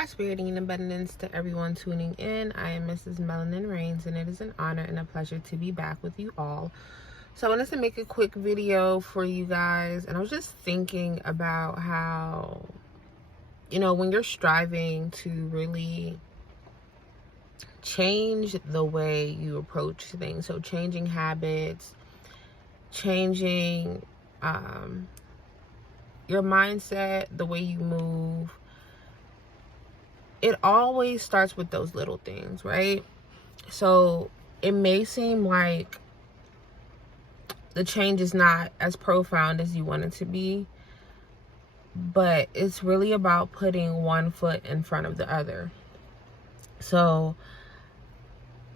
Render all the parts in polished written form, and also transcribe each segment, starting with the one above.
Prosperity and abundance to everyone tuning in. I am Mrs.Melanin Reigns, and it is an honor and a pleasure to be back with you all. So I wanted to make a quick video for you guys, and I was just thinking about how, when you're striving to really change the way you approach things, so changing habits, changing your mindset, the way you move, it always starts with those little things, right? So it may seem like the change is not as profound as you want it to be, but it's really about putting one foot in front of the other. So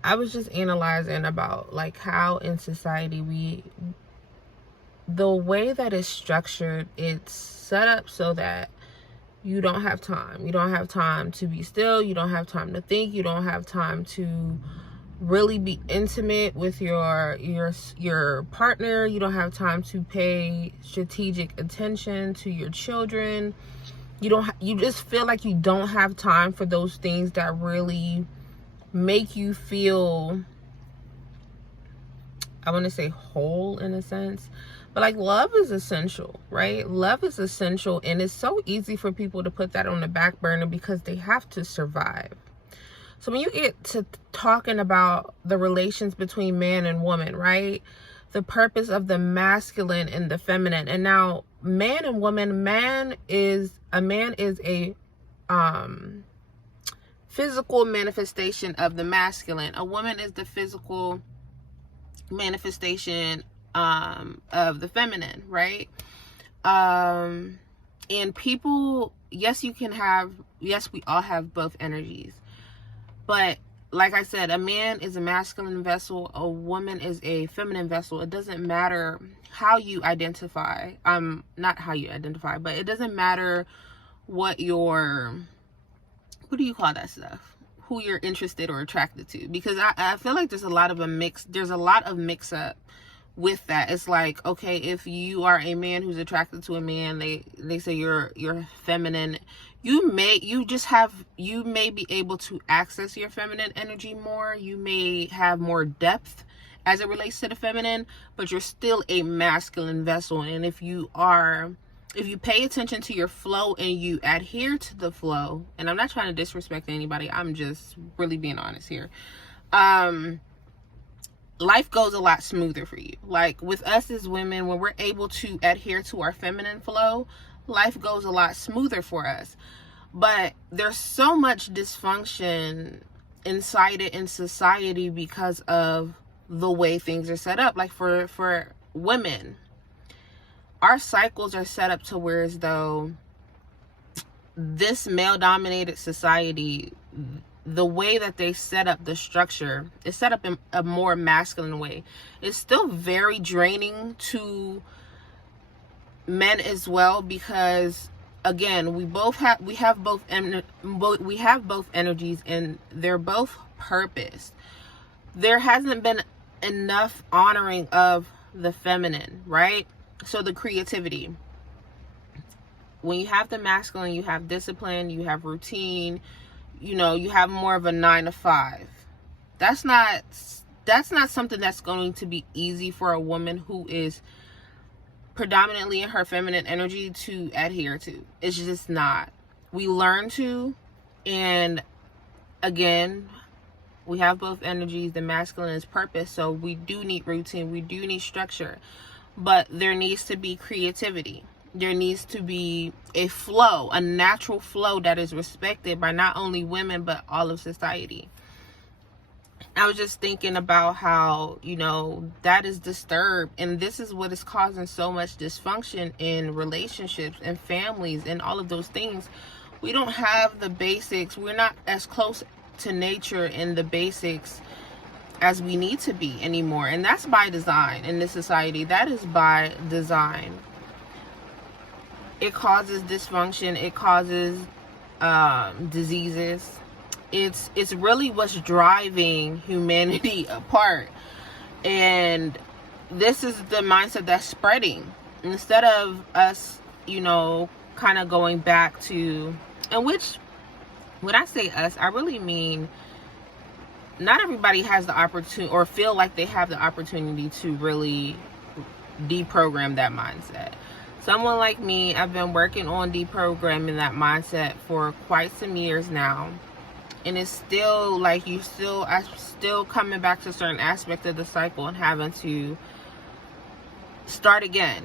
I was just analyzing about like how in society the way that it's structured, it's set up so that you don't have time. You don't have time to be still. You don't have time to think. You don't have time to really be intimate with your partner. You don't have time to pay strategic attention to your children. You just feel like you don't have time for those things that really make you feel, I want to say, whole in a sense. But like, love is essential, right? Love is essential, and it's so easy for people to put that on the back burner because they have to survive. So when you get to talking about the relations between man and woman, right? The purpose of the masculine and the feminine. And now man and woman, a man is a physical manifestation of the masculine. A woman is the physical manifestation of the feminine, right? And people, yes, we all have both energies, but like I said, a man is a masculine vessel, a woman is a feminine vessel. It doesn't matter how you identify, not how you identify, but it doesn't matter what do you call that stuff, who you're interested or attracted to, because I feel like there's a lot of mix up with that. It's like, okay, if you are a man who's attracted to a man, they say you're feminine, you may be able to access your feminine energy more. You may have more depth as it relates to the feminine, but you're still a masculine vessel. And if you pay attention to your flow and you adhere to the flow, and I'm not trying to disrespect anybody, I'm just really being honest here, life goes a lot smoother for you. Like with us as women, when we're able to adhere to our feminine flow, life goes a lot smoother for us. But there's so much dysfunction inside it in society because of the way things are set up. Like for women, our cycles are set up to where as though this male-dominated society, the way that they set up the structure is set up in a more masculine way. It's still very draining to men as well, because again, we have both energies, and they're both purpose. There hasn't been enough honoring of the feminine, right? So the creativity. When you have the masculine, you have discipline, you have routine, you have more of a 9 to 5. That's not something that's going to be easy for a woman who is predominantly in her feminine energy to adhere to. It's just not. We learn to, and again, we have both energies. The masculine is purpose, so we do need routine, we do need structure, but there needs to be creativity. There needs to be a flow, a natural flow that is respected by not only women, but all of society. I was just thinking about how, that is disturbed. And this is what is causing so much dysfunction in relationships and families and all of those things. We don't have the basics. We're not as close to nature in the basics as we need to be anymore. And that's by design in this society. That is by design. It causes dysfunction. It causes diseases. It's really what's driving humanity apart. And this is the mindset that's spreading. Instead of us, kind of going back to, and which when I say us, I really mean not everybody has the opportunity or feel like they have the opportunity to really deprogram that mindset. Someone like me, I've been working on deprogramming that mindset for quite some years now. And it's still like I'm still coming back to a certain aspect of the cycle and having to start again.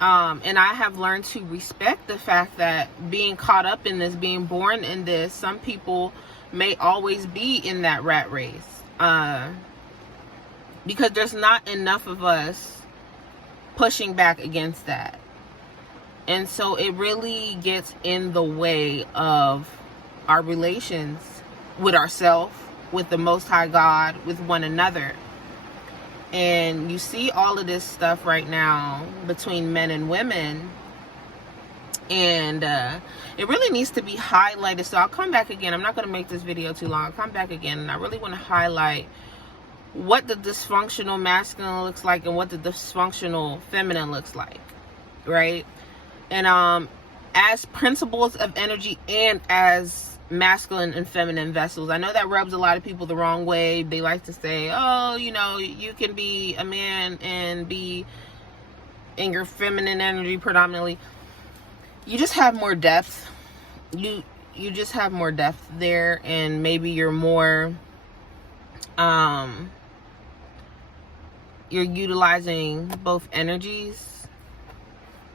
And I have learned to respect the fact that being caught up in this, being born in this, some people may always be in that rat race. Because there's not enough of us pushing back against that. And so it really gets in the way of our relations with ourselves, with the Most High God, with one another. And you see all of this stuff right now between men and women. And it really needs to be highlighted. So I'll come back again. I'm not going to make this video too long. I'll come back again. And I really want to highlight what the dysfunctional masculine looks like and what the dysfunctional feminine looks like. Right? And as principles of energy and as masculine and feminine vessels. I know that rubs a lot of people the wrong way. They like to say, oh, you know, you can be a man and be in your feminine energy predominantly. You just have more depth. You just have more depth there, and maybe you're more you're utilizing both energies.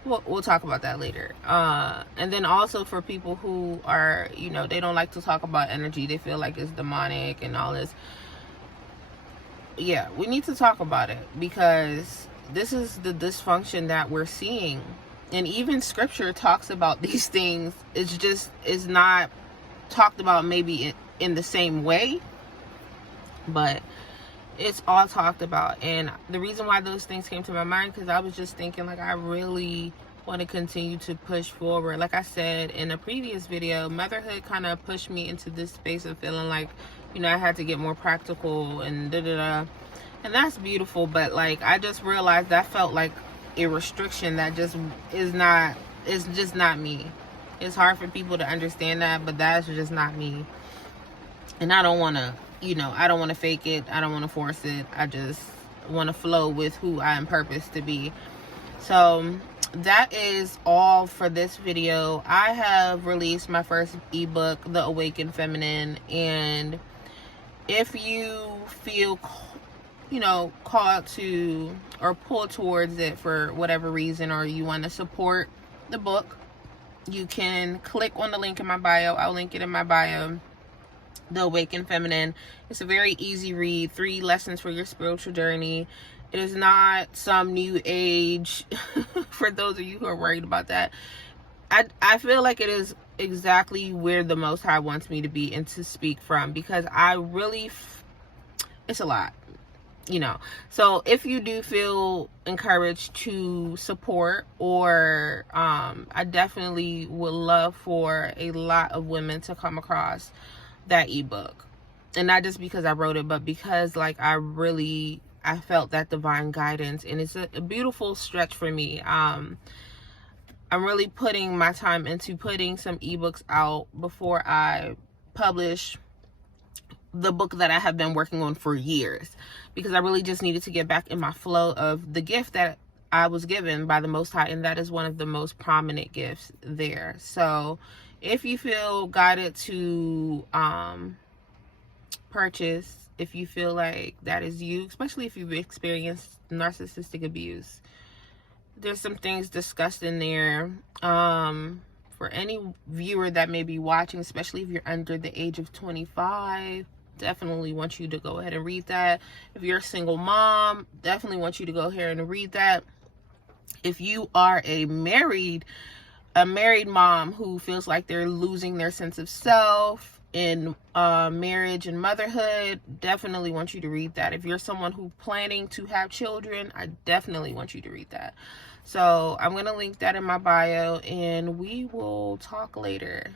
We'll talk about that later. And then also for people who are, you know, they don't like to talk about energy. They feel like it's demonic and all this. Yeah, we need to talk about it, because this is the dysfunction that we're seeing. And even scripture talks about these things. It's just, it's not talked about maybe in the same way, but it's all talked about. And the reason why those things came to my mind, because I was just thinking, like, I really want to continue to push forward. Like I said in a previous video, motherhood kind of pushed me into this space of feeling like, you know, I had to get more practical and da-da-da. And that's beautiful, but like, I just realized that felt like a restriction that just is not, it's just not me. It's hard for people to understand that, but that's just not me. And I don't want to, you know, I don't want to fake it. I don't want to force it. I just want to flow with who I am purposed to be. So that is all for this video. I have released my first ebook, The Awakened Feminine. And if you feel, you know, called to or pulled towards it for whatever reason, or you want to support the book, you can click on the link in my bio. I'll link it in my bio. The Awakened Feminine. It's a very easy read. 3 lessons for your spiritual journey. It is not some new age for those of you who are worried about that. I feel like it is exactly where the Most High wants me to be and to speak from, because I really it's a lot, you know. So if you do feel encouraged to support, or I definitely would love for a lot of women to come across that ebook. And not just because I wrote it, but because like I felt that divine guidance, and it's a beautiful stretch for me. I'm really putting my time into putting some ebooks out before I publish the book that I have been working on for years, because I really just needed to get back in my flow of the gift that I was given by the Most High, and that is one of the most prominent gifts there. So if you feel guided to purchase, if you feel like that is you, especially if you've experienced narcissistic abuse, there's some things discussed in there. For any viewer that may be watching, especially if you're under the age of 25, definitely want you to go ahead and read that. If you're a single mom, definitely want you to go ahead and read that. If you are a married mom who feels like they're losing their sense of self in marriage and motherhood, definitely want you to read that. If you're someone who's planning to have children, I definitely want you to read that. So I'm going to link that in my bio, and we will talk later.